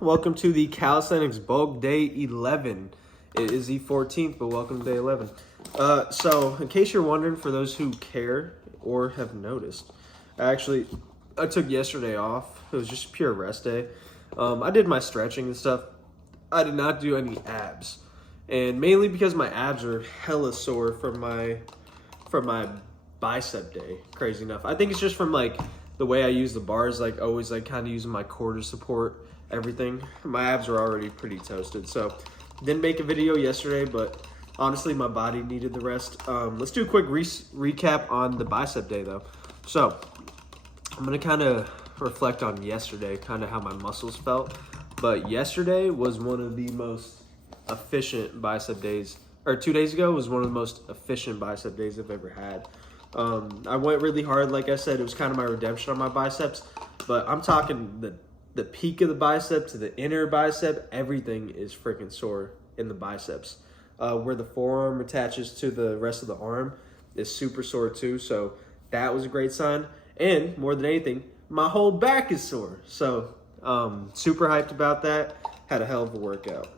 Welcome to the Calisthenics bulk day 11. It is the 14th, but welcome to day 11. So in case you're wondering, for those who care or have noticed, I took yesterday off. It was just pure rest day. I did my stretching and stuff. I did not do any abs, and mainly because my abs are hella sore from my bicep day. Crazy enough, I think it's just from like the way I use the bars, like always like kind of using my core to support everything. My abs were already pretty toasted, so didn't make a video yesterday, but honestly my body needed the rest. Let's do a quick recap on the bicep day though. So I'm gonna kind of reflect on yesterday, kind of how my muscles felt. But yesterday was one of the most efficient bicep days, or 2 days ago was one of the most efficient bicep days I've ever had. I went really hard, like I said. It was kind of my redemption on my biceps, but I'm talking the peak of the bicep to the inner bicep. Everything is freaking sore in the biceps. Where the forearm attaches to the rest of the arm is super sore too, so that was a great sign. And more than anything, my whole back is sore, so super hyped about that. Had a hell of a workout,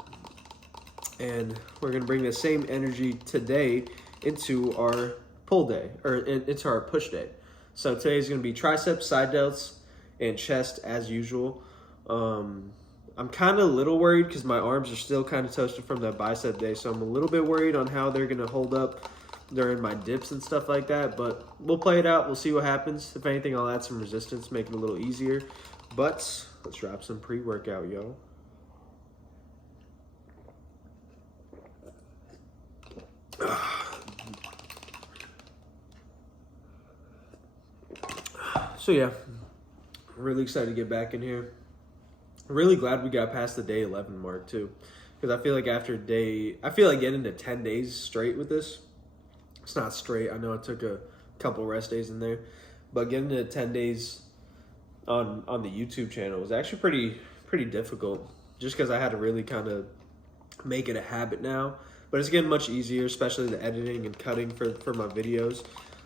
and we're gonna bring the same energy today into our pull day, or into our push day. So today's gonna be triceps, side delts, and chest as usual. I'm kind of a little worried because my arms are still kind of toasted from that bicep day, so I'm a little bit worried on how they're gonna hold up during my dips and stuff like that, but we'll play it out. We'll see what happens. If anything, I'll add some resistance, make it a little easier. But let's drop some pre-workout, yo. So yeah, really excited to get back in here. Really glad we got past the day 11 mark too, because I feel like getting into 10 days straight with this. It's not straight. I know I took a couple rest days in there, but getting to 10 days on the YouTube channel was actually pretty difficult, just because I had to really kind of make it a habit now. But it's getting much easier, especially the editing and cutting for my videos.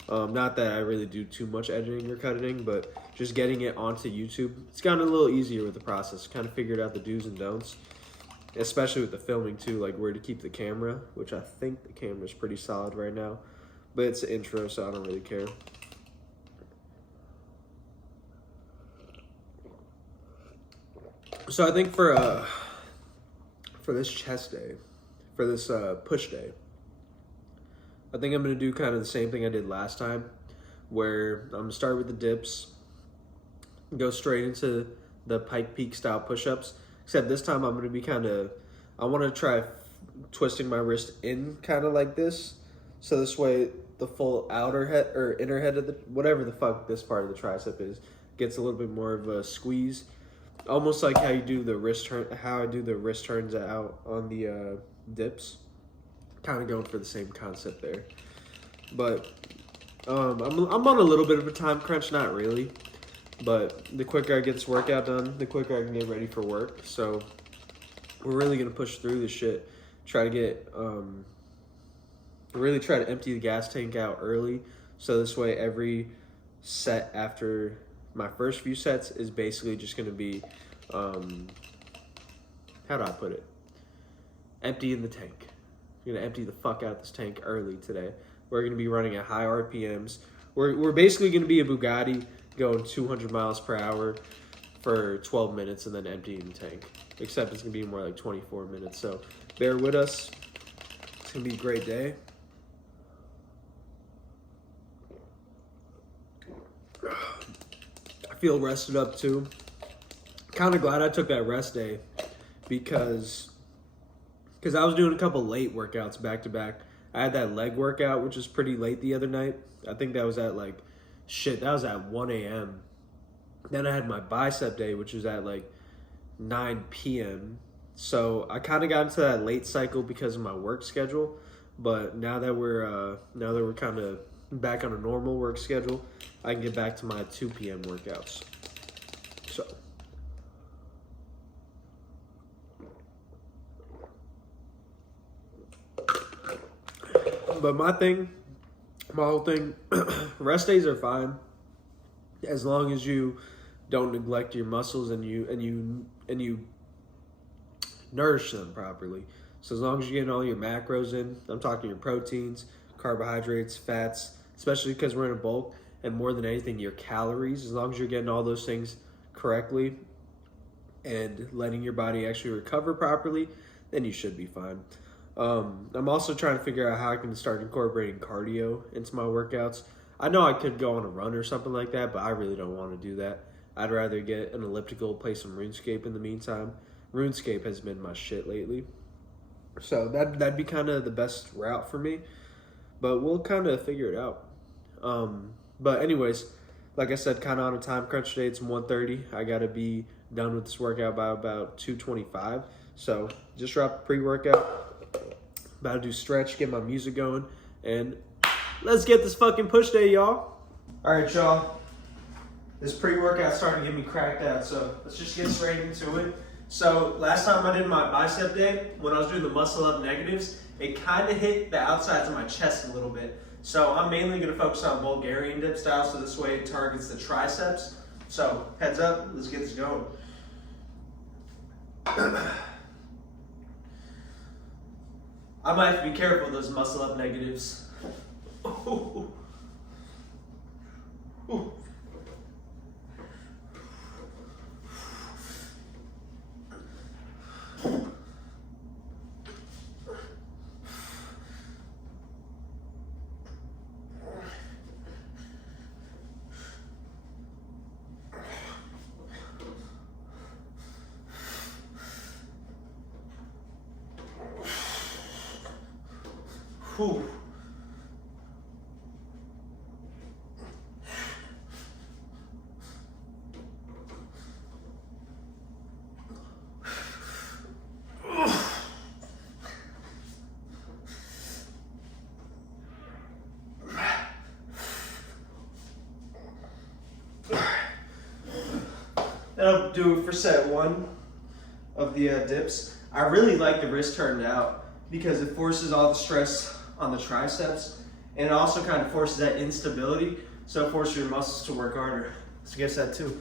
Not that I really do too much editing or cutting, but just getting it onto YouTube, it's gotten a little easier with the process. Kind of figured out the do's and don'ts, especially with the filming too, like where to keep the camera, which I think the camera's pretty solid right now, but it's an intro, so I don't really care. So I think for this chest day, for this push day, I think I'm going to do kind of the same thing I did last time, where I'm going to start with the dips, go straight into the pike peak style push-ups, except this time I'm going to be I want to try twisting my wrist in kind of like this, so this way the full outer head or inner head of whatever the fuck this part of the tricep is, gets a little bit more of a squeeze, almost like how you do the wrist turn, how I do the wrist turns out on the dips. Kind of going for the same concept there, but I'm on a little bit of a time crunch. Not really, but the quicker I get this workout done, the quicker I can get ready for work. So we're really gonna push through this shit. Try to get really try to empty the gas tank out early, so this way every set after my first few sets is basically just gonna be how do I put it? Emptying the tank. We're gonna empty the fuck out this tank early today. We're gonna be running at high RPMs. We're basically gonna be a Bugatti going 200 miles per hour for 12 minutes and then emptying the tank. Except it's gonna be more like 24 minutes. So bear with us. It's gonna be a great day. I feel rested up too. Kind of glad I took that rest day because I was doing a couple late workouts back to back. I had that leg workout, which was pretty late the other night. I think that was at that was at 1 a.m. Then I had my bicep day, which was at like 9 p.m. So I kind of got into that late cycle because of my work schedule. But now that we're kind of back on a normal work schedule, I can get back to my 2 p.m. workouts. So. But my whole thing, rest days are fine as long as you don't neglect your muscles and you nourish them properly. So as long as you're getting all your macros in, I'm talking your proteins, carbohydrates, fats, especially because we're in a bulk, and more than anything, your calories, as long as you're getting all those things correctly and letting your body actually recover properly, then you should be fine. I'm also trying to figure out how I can start incorporating cardio into my workouts. I know I could go on a run or something like that, but I really don't want to do that. I'd rather get an elliptical, play some RuneScape in the meantime. RuneScape has been my shit lately. So that'd be kind of the best route for me. But we'll kind of figure it out. But anyways, like I said, kind of on a time crunch today. It's 1:30. I got to be done with this workout by about 2:25. So just dropped pre-workout. About to do stretch, get my music going. And let's get this fucking push day, y'all. All right, y'all. This pre-workout's starting to get me cracked out. So let's just get straight into it. So last time I did my bicep day, when I was doing the muscle up negatives, it kind of hit the outsides of my chest a little bit. So I'm mainly going to focus on Bulgarian dip style, so this way it targets the triceps. So heads up, let's get this going. I might have to be careful with those muscle up negatives. Ooh. Ooh. Whew. That'll do it for set one of the dips. I really like the wrist turned out because it forces all the stress on the triceps, and it also kind of forces that instability, so it forces your muscles to work harder. Let's get set two.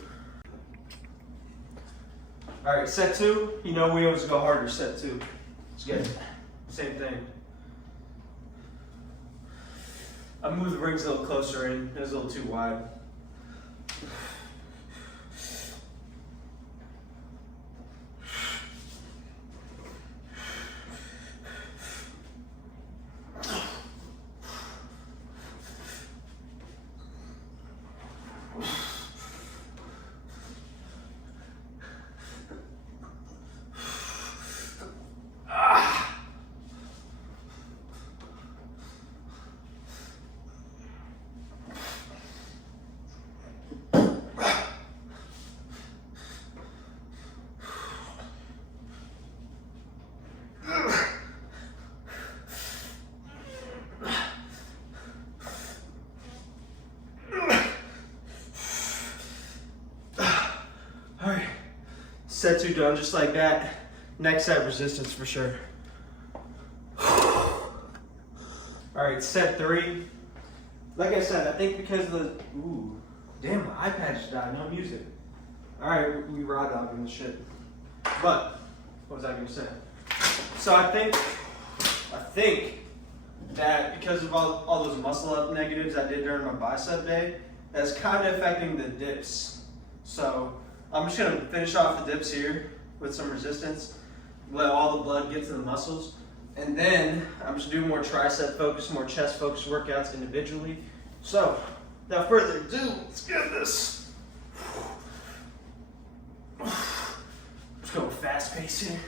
All right, set two, you know we always go harder, set two. Let's get it. Same thing. I moved the rings a little closer in, it was a little too wide. Set two done just like that. Next set resistance for sure. All right, set three. Like I said, I think because of the, ooh, damn, my iPad just died, no music. All right, we raw dogging the shit. But, what was I gonna say? So I think that because of all those muscle up negatives I did during my bicep day, that's kind of affecting the dips. So I'm just gonna finish off the dips here with some resistance, let all the blood get to the muscles, and then I'm just doing more tricep focused, more chest focused workouts individually. So, without further ado, let's get this. Let's go fast pace here.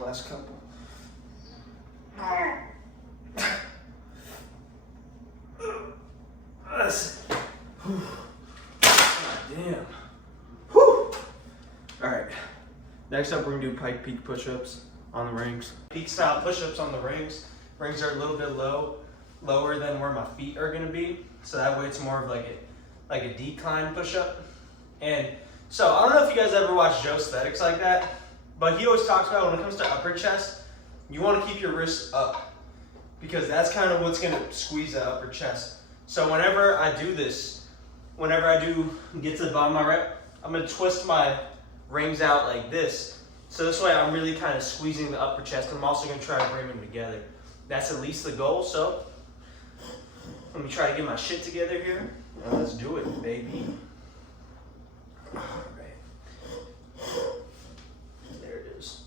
Last couple. Damn. Whew. Alright. Next up, we're going to do pike peak push-ups on the rings. Peak style push-ups on the rings. Rings are a little bit lower than where my feet are going to be. So that way it's more of like a decline push-up. And so I don't know if you guys ever watch Joe Aesthetics like that, but he always talks about when it comes to upper chest, you want to keep your wrists up because that's kind of what's going to squeeze that upper chest. So whenever I do this, whenever I do get to the bottom of my rep, I'm going to twist my rings out like this. So this way I'm really kind of squeezing the upper chest. I'm also going to try to bring them together. That's at least the goal. So let me try to get my shit together here. Now let's do it, baby. All right. There it is.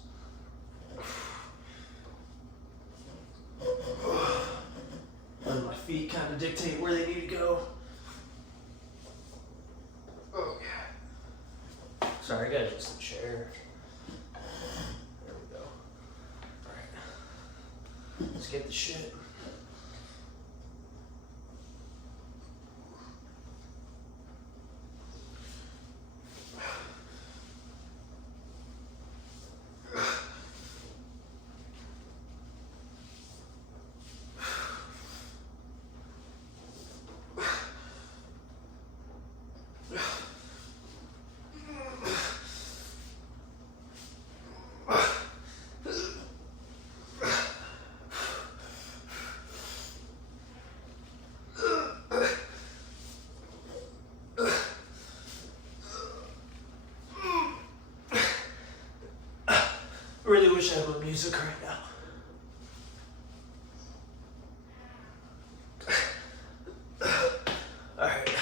And my feet kind of dictate where they need to go. Oh, yeah. Sorry, guys, just a chair. There we go. All right. Let's get the shit. I really wish I had my music right now. Alright.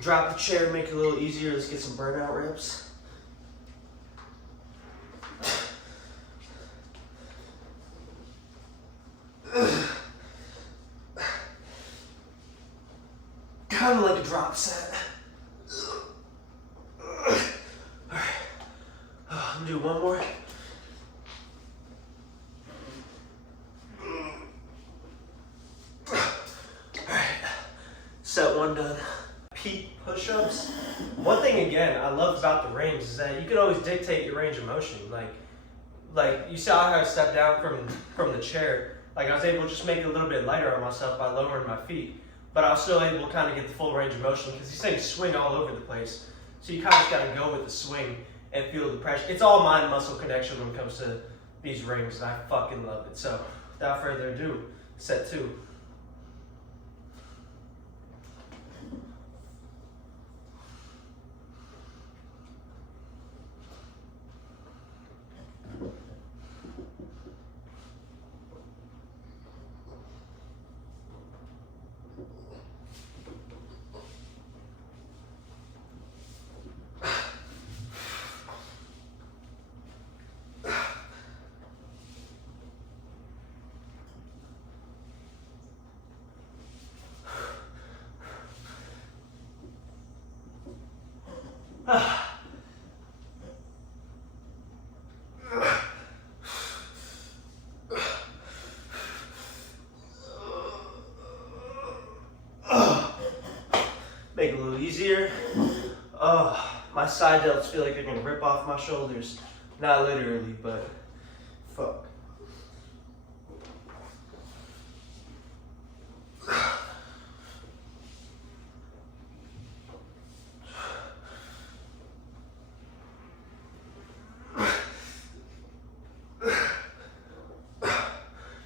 Drop the chair, make it a little easier. Let's get some burnout reps. Kind of like a drop set. Alright. I'm gonna do one more. Alright. Set one done. Peak push-ups. One thing again I love about the rings is that you can always dictate your range of motion. Like you saw how I stepped down from the chair. Like I was able to just make it a little bit lighter on myself by lowering my feet. But I was still able to kind of get the full range of motion because these things swing all over the place. So you kind of just got to go with the swing and feel the pressure. It's all mind-muscle connection when it comes to these rings, and I fucking love it. So without further ado, set 2. Make it a little easier. My side delts feel like they're gonna rip off my shoulders. Not literally, but fuck.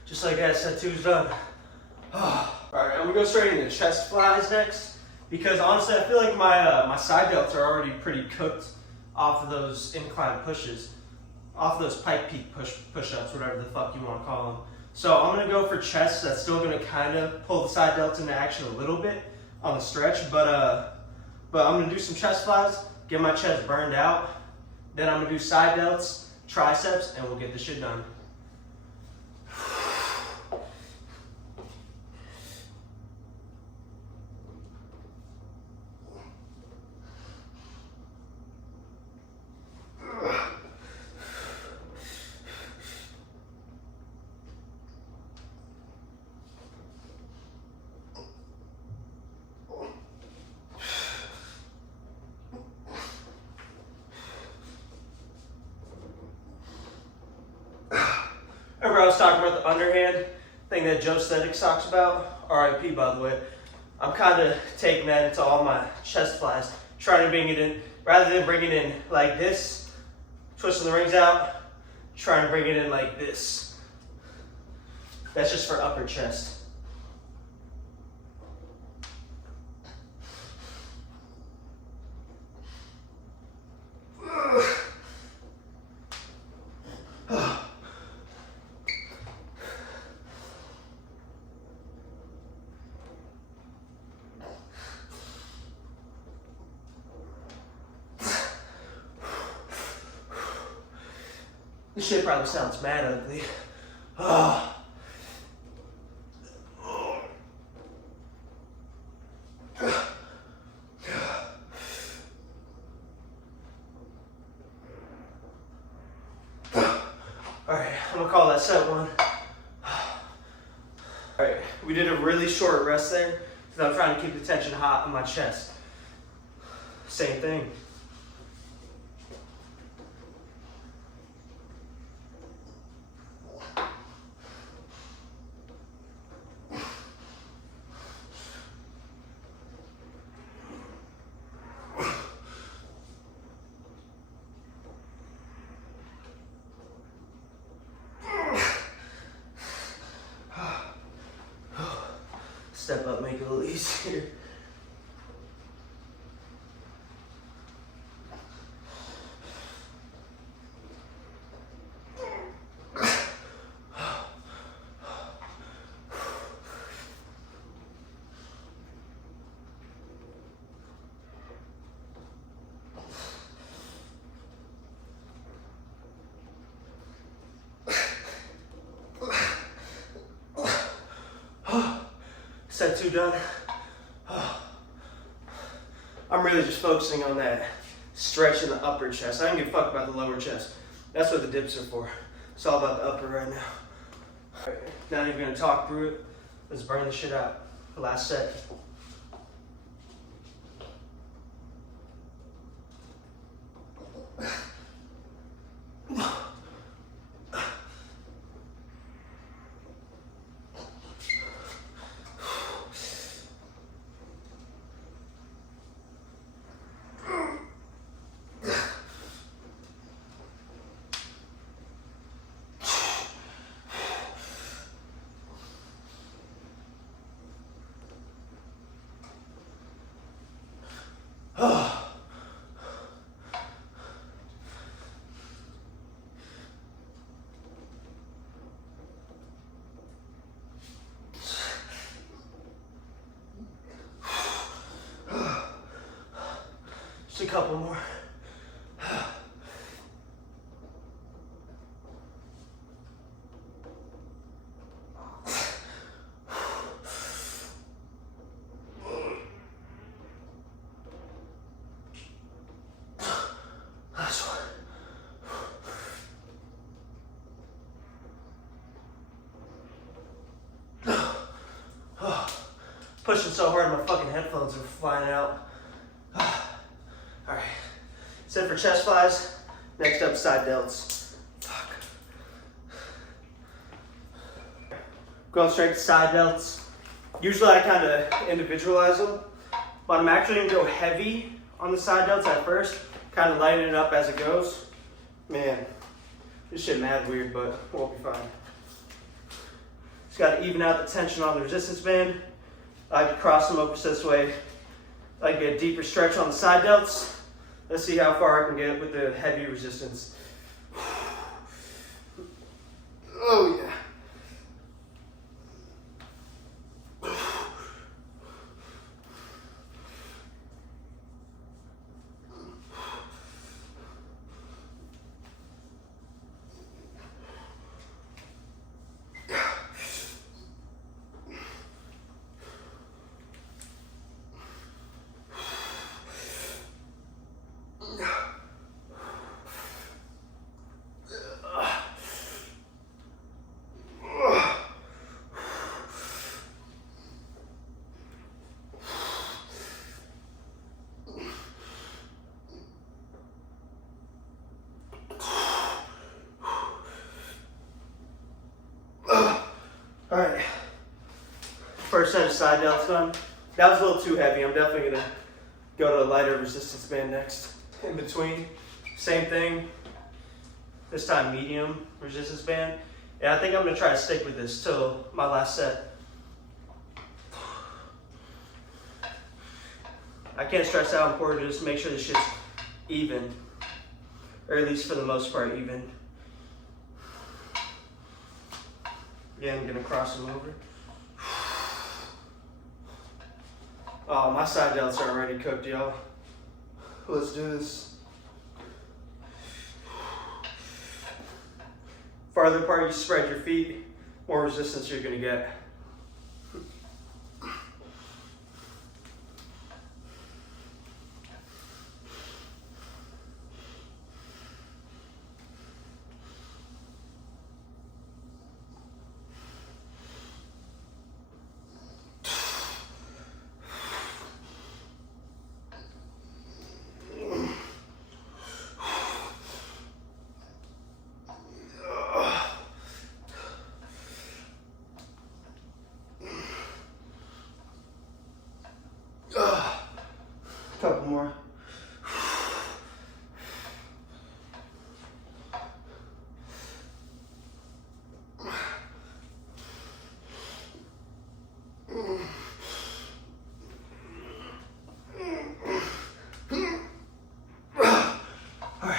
Just like that, set 2's done. Alright, I'm gonna go straight into chest flies next. Because honestly, I feel like my side delts are already pretty cooked off of those incline pushes. Off of those pike peak push-ups, whatever the fuck you want to call them. So I'm gonna go for chest. That's still gonna kind of pull the side delts into action a little bit on the stretch. But I'm gonna do some chest flies, get my chest burned out. Then I'm gonna do side delts, triceps, and we'll get the shit done. Remember I was talking about the underhand thing that Joe Aesthetics talks about? RIP, by the way. I'm kind of taking that into all my chest flies. trying to bring it in, rather than bring it in like this, twisting the rings out, trying to bring it in like this. That's just for upper chest. This shit probably sounds mad ugly. Oh. Alright, I'm gonna call that set one. Alright, we did a really short rest there because I'm trying to keep the tension hot in my chest. Same thing. Step up, make it a little easier. Set 2 done. I'm really just focusing on that stretch in the upper chest. I don't give a fuck about the lower chest. That's what the dips are for. It's all about the upper right now. All right, not even gonna talk through it. Let's burn the shit out. Last set. Just a couple more. Last one. Pushing so hard my fucking headphones are flying out. Alright, set for chest flies. Next up, side delts. Fuck. Going straight to side delts. Usually I kind of individualize them, but I'm actually going to go heavy on the side delts at first, kind of lighten it up as it goes. Man, this shit mad weird, but we'll be fine. Just got to even out the tension on the resistance band. I like to cross them over this way. I like to get a deeper stretch on the side delts. Let's see how far I can get with the heavy resistance. Oh yeah. Alright, first set of side delts done. That was a little too heavy. I'm definitely gonna go to a lighter resistance band next. In between, same thing. This time medium resistance band. And I think I'm gonna try to stick with this till my last set. I can't stress how important it is to make sure this shit's even. Or at least for the most part, even. Yeah, I'm gonna cross them over. Oh, my side delts are already cooked, y'all. Let's do this. Farther apart you spread your feet, more resistance you're gonna get. Couple more. Alright,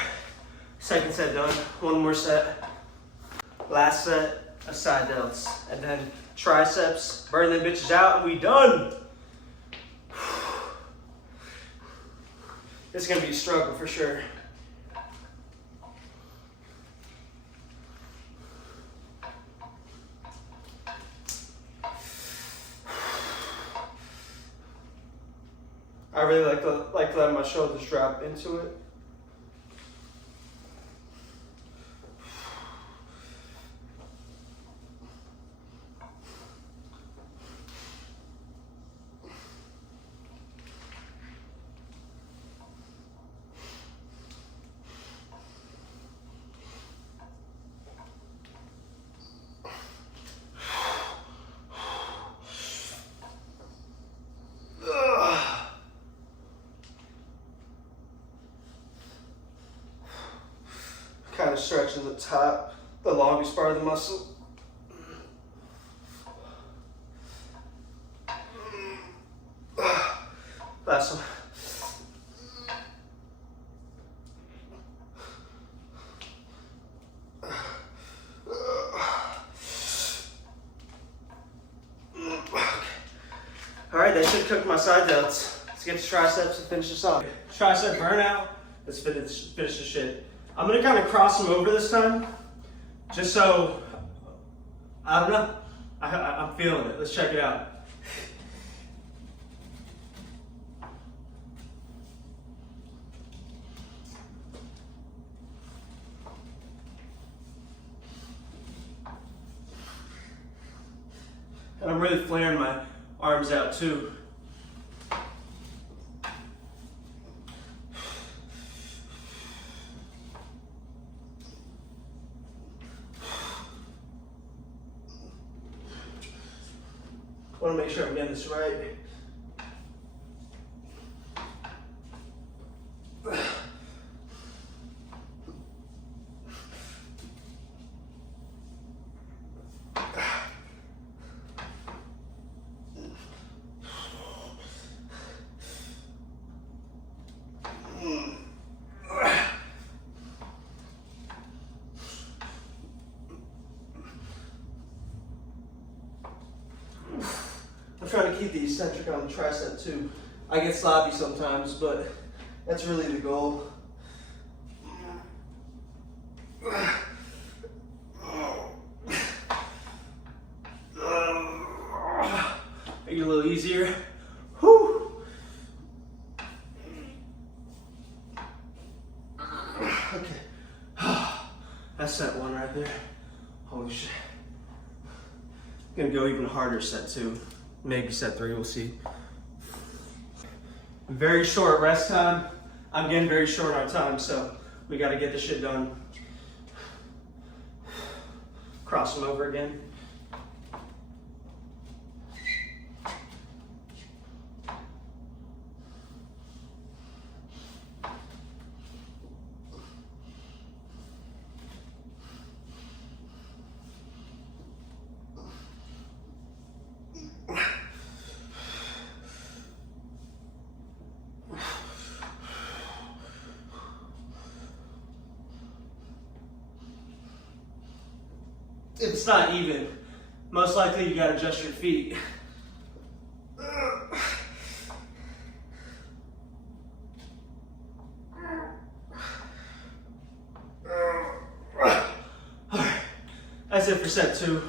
second set done. One more set. Last set of side delts. And then triceps. Burn them bitches out and we done. It's gonna be a struggle for sure. I really like letting my shoulders drop into it. Kind of stretching the top, the longest part of the muscle. Last one. All right, that should cook my side delts. Let's get to triceps and finish this off. Tricep burnout. Let's finish this shit. I'm gonna kind of cross them over this time, just so, I don't know, I'm feeling it. Let's check it out. And I'm really flaring my arms out too. I want to make sure I'm getting this right. I'm trying to keep the eccentric on the tricep too. I get sloppy sometimes, but that's really the goal. Make it a little easier. Whew. Okay. That's set one right there. Holy shit. I'm gonna go even harder set two. Maybe set three, we'll see. Very short rest time. I'm getting very short on time, so we gotta get this shit done. Cross them over again. If it's not even, most likely you gotta adjust your feet. Alright, that's it for set 2.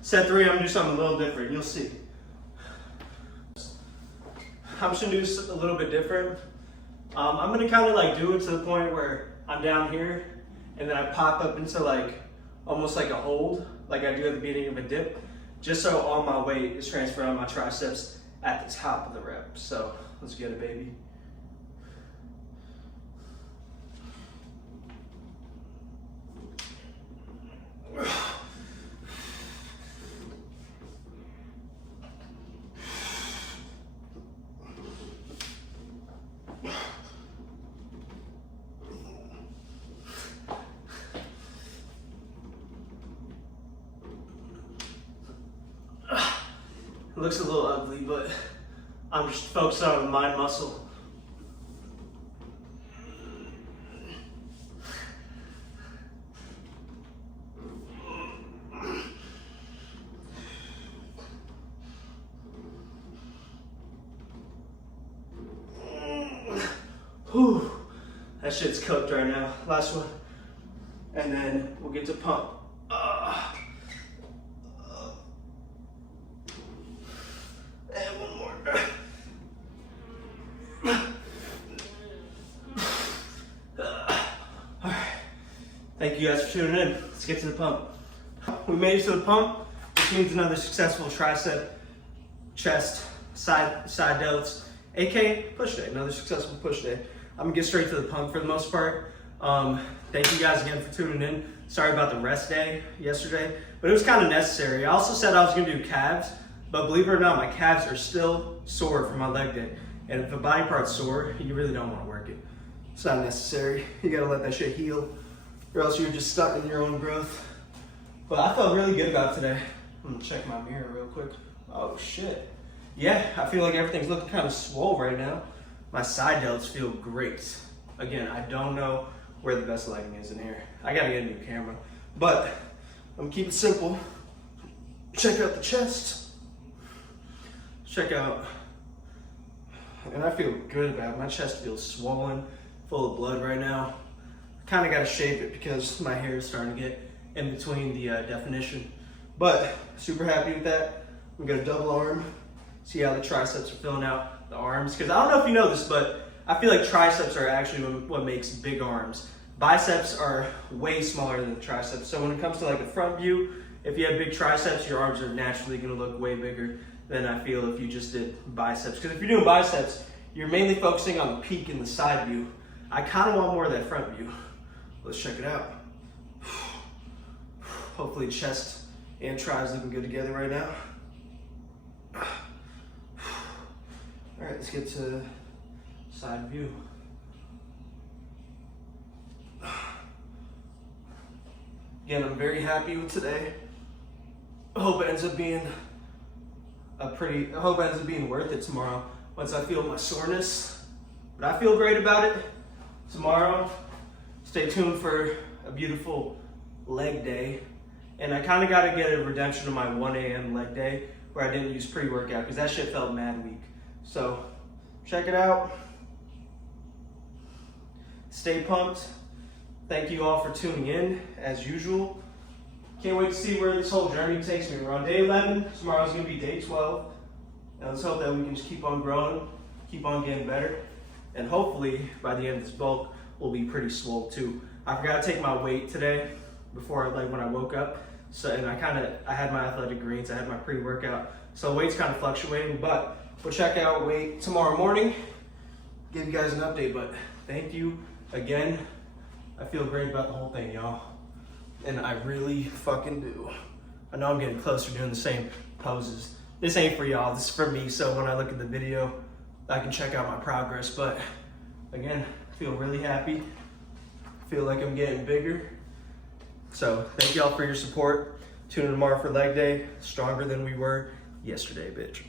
Set 3, I'm gonna do something a little different, you'll see. I'm just gonna do this a little bit different. I'm gonna kind of like do it to the point where I'm down here and then I pop up into like almost like a hold, like I do at the beginning of a dip, just so all my weight is transferred on my triceps at the top of the rep. So let's get it, baby. It looks a little ugly, but I'm just focused on the mind muscle. Whew, that shit's cooked right now. Last one. And then we'll get to pump. And one more. Alright. Thank you guys for tuning in. Let's get to the pump. We made it to the pump, which means another successful tricep, chest, side delts, aka push day. Another successful push day. I'm gonna get straight to the pump for the most part. Thank you guys again for tuning in. Sorry about the rest day yesterday, but it was kind of necessary. I also said I was gonna do calves, but believe it or not, my calves are still sore from my leg day. And if a body part's sore, you really don't want to work it. It's not necessary. You gotta let that shit heal, or else you're just stuck in your own growth. But I felt really good about today. I'm gonna check my mirror real quick. Oh shit. Yeah, I feel like everything's looking kind of swole right now. My side delts feel great. Again, I don't know where the best lighting is in here. I gotta get a new camera. But I'm gonna keep it simple. Check out the chest. Check out, and I feel good about it. My chest feels swollen, full of blood right now. Kind of got to shape it because my hair is starting to get in between the definition. But super happy with that. We got a double arm. See how the triceps are filling out the arms. Because I don't know if you know this, but I feel like triceps are actually what makes big arms. Biceps are way smaller than the triceps. So when it comes to like a front view, if you have big triceps, your arms are naturally going to look way bigger than I feel if you just did biceps. Because if you're doing biceps, you're mainly focusing on the peak and the side view. I kind of want more of that front view. Let's check it out. Hopefully chest and tri's looking good together right now. All right, let's get to side view. Again, I'm very happy with today. I hope it ends up being worth it tomorrow once I feel my soreness. But I feel great about it. Tomorrow, stay tuned for a beautiful leg day. And I kind of got to get a redemption of my 1 a.m. leg day where I didn't use pre-workout because that shit felt mad weak. So check it out. Stay pumped. Thank you all for tuning in as usual. Can't wait to see where this whole journey takes me. We're on day 11. Tomorrow's going to be day 12. And let's hope that we can just keep on growing, keep on getting better. And hopefully by the end of this bulk, we'll be pretty swole too. I forgot to take my weight today before, like when I woke up. So, and I had my athletic greens, I had my pre-workout. So weight's kind of fluctuating, but we'll check out weight tomorrow morning. Give you guys an update, but thank you again. I feel great about the whole thing, y'all. And I really fucking do. I know I'm getting closer doing the same poses. This ain't for y'all, this is for me. So when I look at the video, I can check out my progress. But again, I feel really happy. I feel like I'm getting bigger. So thank y'all for your support. Tune in tomorrow for leg day. Stronger than we were yesterday, bitch.